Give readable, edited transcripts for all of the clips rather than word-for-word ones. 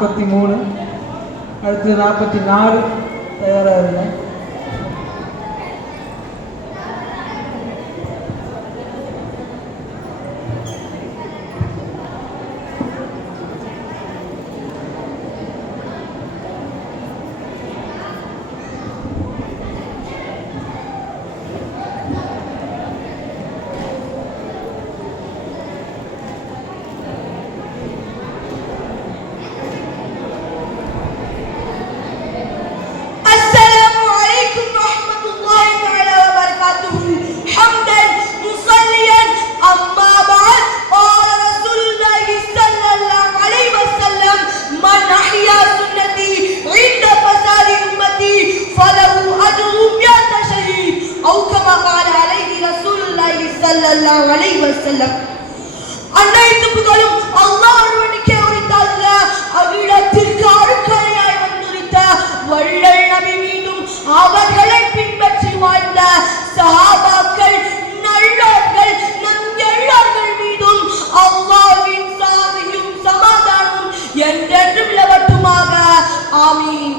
43, அடுத்து 44 தயாராக இருங்க. அனைத்து புகழும் அல்லாஹ் ஒருவனுக்கே உரித்தாங்க. அகிலத்திற்கு அருட்கொடையாய் வந்துரித்த வள்ளல் நபி மீதும் அவர்களை பின்பற்றி வாழ்ந்த சஹாபாக்கள் நல்லோர்கள் நம் எல்லார்கள் மீதும் அல்லாஹ்வின் சாந்தியும் சமாதானமும் என்றென்றும் நிலவட்டுமாக. ஆமீன்.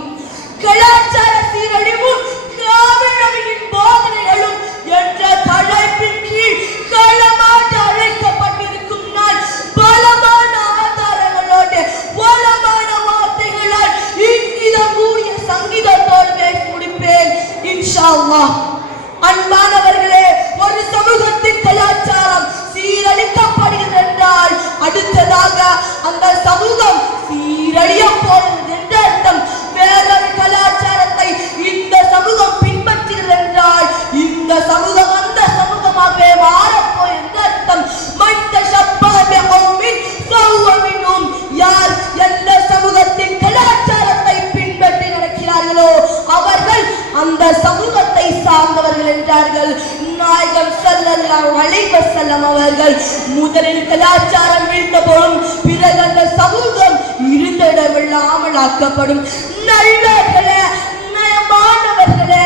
கலாச்சார சீரழிவும் காவல் நபியின் போதனைகளும் என்ற தலைப்பின் கீழ் களமாக அழைக்கப்பட்டிருக்கும் நான் பலமான ஆதாரங்களோடு பலமான வார்த்தைகளால் இங்கிதம் கூறிய சங்கீதத்தோடு பேசி முடிப்பேன் இன்ஷா அல்லாஹ். அன்பானவர்களே, ஒரு சமூகத்தின் கலாச்சாரம் சீரழிக்கப்படுகிறது என்றால் அடுத்ததாக அந்த சமூகம் சீரழிய போகிறது என்ற அர்த்தம். வேறொரு கலாச்சாரத்தை இந்த சமூகம் பின்பற்றுகிறது என்றால் இந்த சமூகம் அந்த சமூகமாகவே மாறப்போ என்ற அர்த்தம். யார் எந்த சமூகத்தின் கலாச்சாரத்தை பின்பற்றி நடக்கிறார்களோ அவர்கள் அந்த சமூகத்தை சார்ந்தவர்கள் என்றார்கள் நாயகம் ஸல்லல்லாஹு அலைஹி வஸல்லம் அவர்கள். முதலில் கலாச்சாரம் வீழ்த்தப்படும், பிறகு அந்த சமூகம் இருந்த இடமில்லாமல் ஆக்கப்படும். நல்லவர்களே, நயமானவர்களே,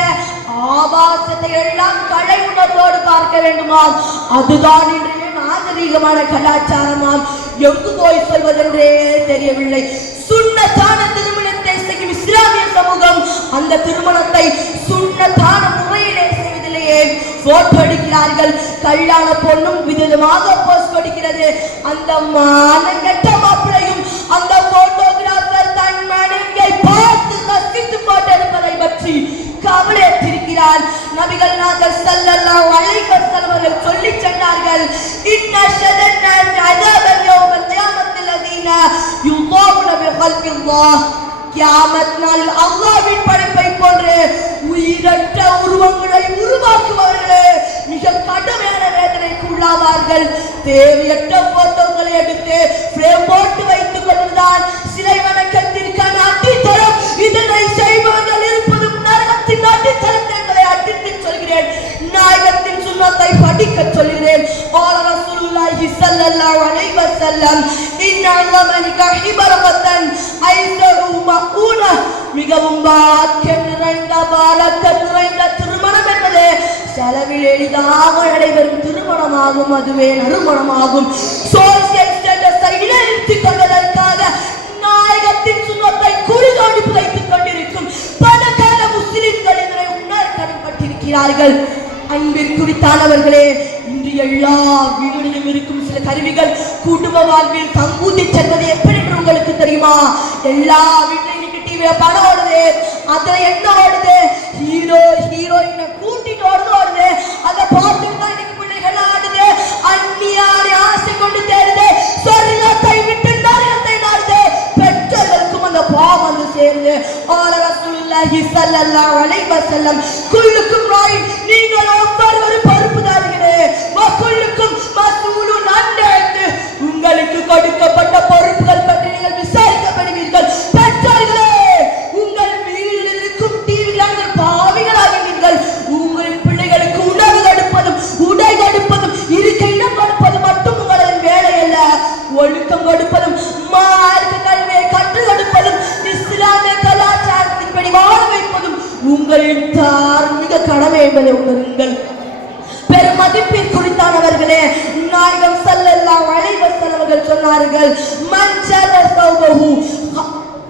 ஆபாசத்தை எல்லாம் கலை உணர்வோடு பார்க்க வேண்டுமாம். அதுதான் இன்றைய நாகரீகமான கலாச்சாரமாம். எங்கு போய் சொல்வதென்றே தெரியவில்லை. சுன்னத்தான திருமணத்தை செய்யும் இஸ்லாமிய சமூகம் அந்த திருமணத்தை சுன்னத்தான முறையிலே செய்வதிலேயே போட்டோ அடிக்கிறார்கள். கல்யாண பொண்ணும் விதமாக போஸ்ட் கொடுக்கிறது. அந்த மானங்கெட்ட மாப்பிளையும் அந்த போட்டோகிராஃபர் தன் மனைவியை பார்த்து ரசித்து போட்டோ எடுப்பதை பற்றி கவலையற்றிருக்கிறார். நபிகள் நாயகம் ஸல்லல்லாஹு அலைஹி வஸல்லம் அவர்கள் சொல்லி சொன்னார்கள், இன்ன ஷதன்னாஸ் அஸாபல் யௌமல் கியாமத்தில் லதீனா யுதாவுன பிகல்கில்லாஹ். கியாமத் நாளில் அல்லாஹ்வின் படைப்பை போன்று உயிரற்ற உருவங்களை உருவாக்குபவர்களே மிக கடுமையான வேதனைக்கு உள்ளாவார்கள். தேவையற்ற போட்டோக்களை எடுத்து ஃப்ரேம் போட்டு வைத்துக் கொள்வதுதான் சிலை வணக்கத்திற்கான அடித்தளம். இதனை செய்பவர்கள் இருப்பதும் நரகத்தின் அடித்தளம் என்பதை அடித்து சொல்கிறேன். நாயகத்தின் சுன்னத்தை படிக்க சொல்கிறேன். قال رسول الله صلى الله عليه وسلم ان الله نكاح بركه ايسر مؤونه. மிகவும் பாக்கியம் நிறைந்த பாரக்கத் நிறைந்த திருமணம் என்பது செலவில் எளிதாக நடைபெறும் திருமணமாகும். அதுவே நறுமணமாகும். சோசியல் ஸ்டேட்டஸை நிலைநிறுத்திக் கொள்வதற்காக நாயகத்தின் சுன்னத்தை குறிதோண்டி புதைத்துக் கொண்டிருக்கும் பணக்கார முஸ்லிம்கள் இதனை உணர் கடன்பட்டிருக்கிறார்கள். அன்பிற்குரித்தானவர்களே, இன்று எல்லா வீடுகளிலும் இருக்கும் சில கருவிகள் குடும்ப வாழ்வில் தங்கூதி செல்வது எப்படி என்று உங்களுக்கு தெரியுமா? எல்லா வீட்டிலும் படம் ஓடுது, அதுல என்ன ஓடுது? ஹீரோ ஹீரோயினை கூட்டிட்டு ஓடுது. அதை பார்த்துட்டு தான் இன்னைக்கு பிள்ளைகள் ஆடுது. அந்நியான ஆசை கொண்டு தேடுது. சொர்க்கத்தை விட்டு நரகத்தை நாடுது. பெற்றோர்களுக்கும் அந்த பாவம் வந்து சேருது. ஆல ரசூலுல்லாஹி ஸல்லல்லாஹு அலைஹி வஸல்லம் குல்லுக்கும் ராயின், நீங்கள் ஒவ்வொருவரும் பொறுப்புதாரிகளே. வகுல்லுக்கும் மஸ்ஊலுன் அன் ரஅய்தி, உங்களுக்கு கொடுக்கப்பட்ட பொறுப்புகள் பற்றி நீங்கள் விசாரிக்கப்படுவீர்கள். பெற்றோர்களே, உங்கள் வீட்டில் இருக்கும் டிவியில் பாவிகளாகிறீர்கள். உங்கள் பிள்ளைகளுக்கு உணவு கொடுப்பதும் உடை கொடுப்பதும் இருக்க இடம் கொடுப்பதும் மட்டும் உங்களின் வேலை அல்ல. ஒழுக்கம் கொடுப்பதும் மார்க்க கல்வியை கற்றுக் கொடுப்பதும் இஸ்லாமிய கலாச்சாரத்தின்படி வாழ வைப்பதும் உங்களின் தார்மீக கடமை என்பதை உணருங்கள். பெருமதிப்பில் குறித்தானவர்களே, நாயகம் ஸல்லல்லாஹு அலைஹி வஸல்லம் அவர்கள் சொன்னார்கள், மன் ஜல ஸௌபஹு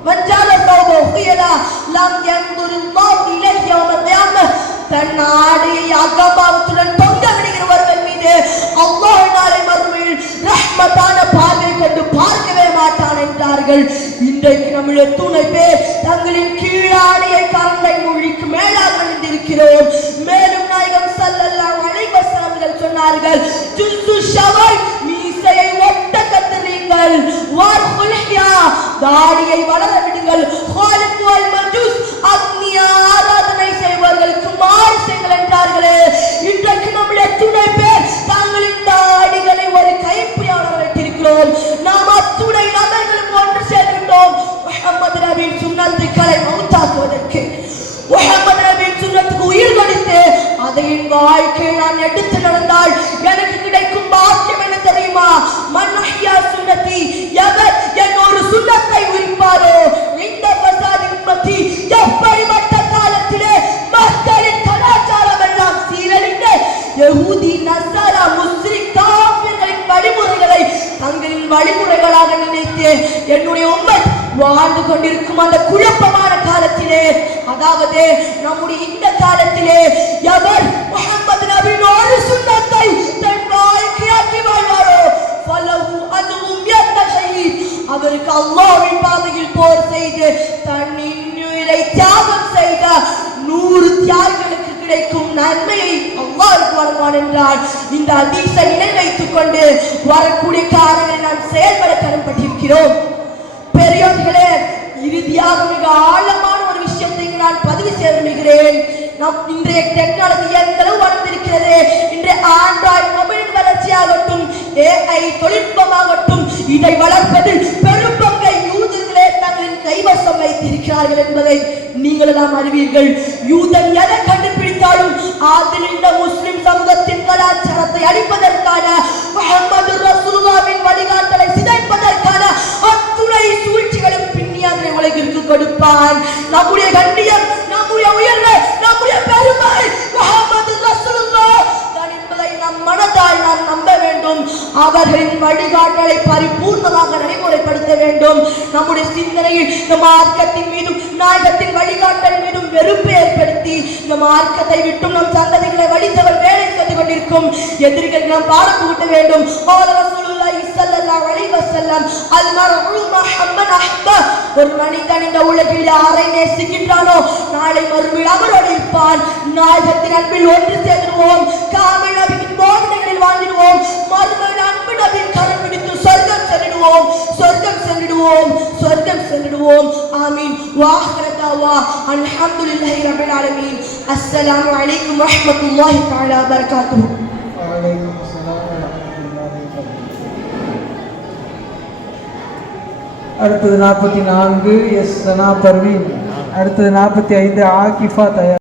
من جعل ثوبه خيلا لم ينظر الله إليه يوم القيامة தன் ஆடையை அகபாவத்துடன் தொங்க விடுகிறவர்கள் மீது அல்லாஹ் நாளை மறுமையில் ரஹ்மத்தான பார்வை கொண்டு பார்க்கவே மாட்டான் என்றார்கள். இன்றைக்கு நம்முடைய துணை பேர் தங்களின் கீழாடையை கரண்டை மொழிக்கு மேலாக அணிந்திருக்கிறோம். மேலும் நாயகம் ஸல்லல்லாஹு அலைஹி வஸல்லம் சொன்னார்கள், ஜுஸ்ஸு ஷவை மீசையை ஒட்ட கத்தரிங்கள், வர்ஹுல்ஹியா தாடியை வளர விடுங்கள், ஹாலிக் வல் மஜூஸ் அக்னி ஆராதனை செய்வர்களுக்கு மாறு செய்யுங்கள் என்றார்களே. இன்றைக்கு நம்முடைய துணை பேர் தங்களின் தாடிகளை ஒரு கைப்பிடியாக வைத்திருக்கிறோம். நாம் அத்துணை நபர்களும் ஒன்று சேர்க்கின்றோம் முஹம்மது நபியின் சுன்னத்துக்களை மௌத்தாக்குவதற்கு, முஹம்மது நபியின் சுன்னத்துக்கு உயிர் கொடுத்து அதை என் வாழ்க்கையை நான் எடுத்து நடந்தால் எனக்கு கிடைக்கும் பாக்கியம் என்ன தெரியுமா? மன் அஹ்யா சுன்னதி, எவர் என் ஒரு சுன்னத்தை உயிர்ப்பாரோ இந்த பசாதி உம்மத்தி, எப்படிப்பட்ட காலத்திலே மக்களின் கலாச்சாரம் எல்லாம் சீரழிந்து யஹூதி நஸாரா முஸ்லிம் காஃபிர்களின் வழிமுறைகளை தங்களின் வழிமுறைகளாக நினைத்து என்னுடைய உம்மத் வாழ்ந்து கொண்டிருக்கும் அந்த குழப்பமான காலத்திலே, அதாவது நம்முடைய இந்த காலத்திலே எவர் முஹம்மது நபியின் ஒரு சுன்னத்தை தன் வாழ்க்கையாக்கி வாழ்வாரோ ஃபலஹு அஜ்ருன் மியத்த ஷஹீத், அவருக்கு அல்லாஹ்வின் பாதையில் போர் செய்து தன் இன்னுயிரை தியாகம் செய்த 100 தியாகிகளுக்கு கிடைக்கும் நன்மையை அல்லாஹ் வழங்குவான் என்றால் இந்த ஹதீஸை நினைவு வைத்துக் கொண்டு வரக்கூடிய காலங்களில் நாம் செயல்பட கடமைப்பட்டிருக்கிறோம். பெரியோர்களே, இறுதியாக மிக ஆழமான ஒரு விஷயத்தை நான் பதிவு செய்ய விரும்புகிறேன். நம் இன்றைய டெக்னாலஜி எந்த அளவு வளர்ந்திருக்கிறது. இன்றைய ஆண்ட்ராய்டு மொபைல் வளர்ச்சியாகட்டும், AI தொழில்நுட்பமாகட்டும், இதை வளர்ப்பதில் பெரும் பங்கை யூதர்களே தங்களின் கைவசம் வைத்திருக்கிறார்கள் என்பதை நீங்கள் எல்லாம் அறிவீர்கள். யூதன் எதை கண்டுபிடித்தாலும் அதில் இந்த முஸ்லிம் சமூகத்தின் கலாச்சாரத்தை அழிப்பதற்கான, முஹம்மது ரசூலுல்லாஹ்வின் வழிகாட்டலை சிதைப்பதற்கான அத்துணை சூழ்ச்சிகளும் பின்னி அதனை உலகிற்கு கொடுப்பான். நம்முடைய கண்ணியம், நம்முடைய உயர்வு, நம்முடைய பெருமை முஹம்மது ரசூலுல்லாஹ் தான் என்பதை நம் மனதால் நாம் நம்ப வேண்டும். அவர்களின் வழிகாட்டலை பரிபூர்ணமாக நடைமுறைப்படுத்த வேண்டும். நம்முடைய சிந்தனையில் இந்த மார்க்கத்தின் மீதும் நாயகத்தின் வழிகாட்டல் மீதும் வெறுப்பை ஏற்படுத்தி இந்த மார்க்கத்தை விட்டும் நம் சந்ததிகளை வழித்தவர் வேலை செய்து கொண்டிருக்கும் எதிரிகள் நாம் பாடம் புகட்ட வேண்டும். ஒரு மனிதன் இந்த உலகில் யாரை நேசிக்கின்றானோ நாளை மறுமையில் அவரோடு இருப்பான். நாயகத்தின் அன்பில் ஒன்று சேர்ந்துடுவோம், காமில் நபியின் போதனைகளில் வாழ்ந்திடுவோம், மறுமையில் அன்பு நபியின் கரம் பிடித்து சொர்க்கம் சென்றிடுவோம், சொர்க்கம் சென்றிடுவோம், சொர்க்கம் சென்றிடுவோம். ஆமீன். வாஹிர தஅவா அல்ஹம்துலில்லாஹி ரப்பில் ஆலமீன். அஸ்ஸலாமு அலைக்கும் வரஹ்மத்துல்லாஹி தஆலா வபரகாத்துஹு. வலைக்கும் ஸலாம் வரஹ்மத்துல்லாஹி வபரகாத்துஹு. அடுத்தது 44 எஸ் சனா பர்வீன், அடுத்தது 45 ஆகிஃபா தயார்.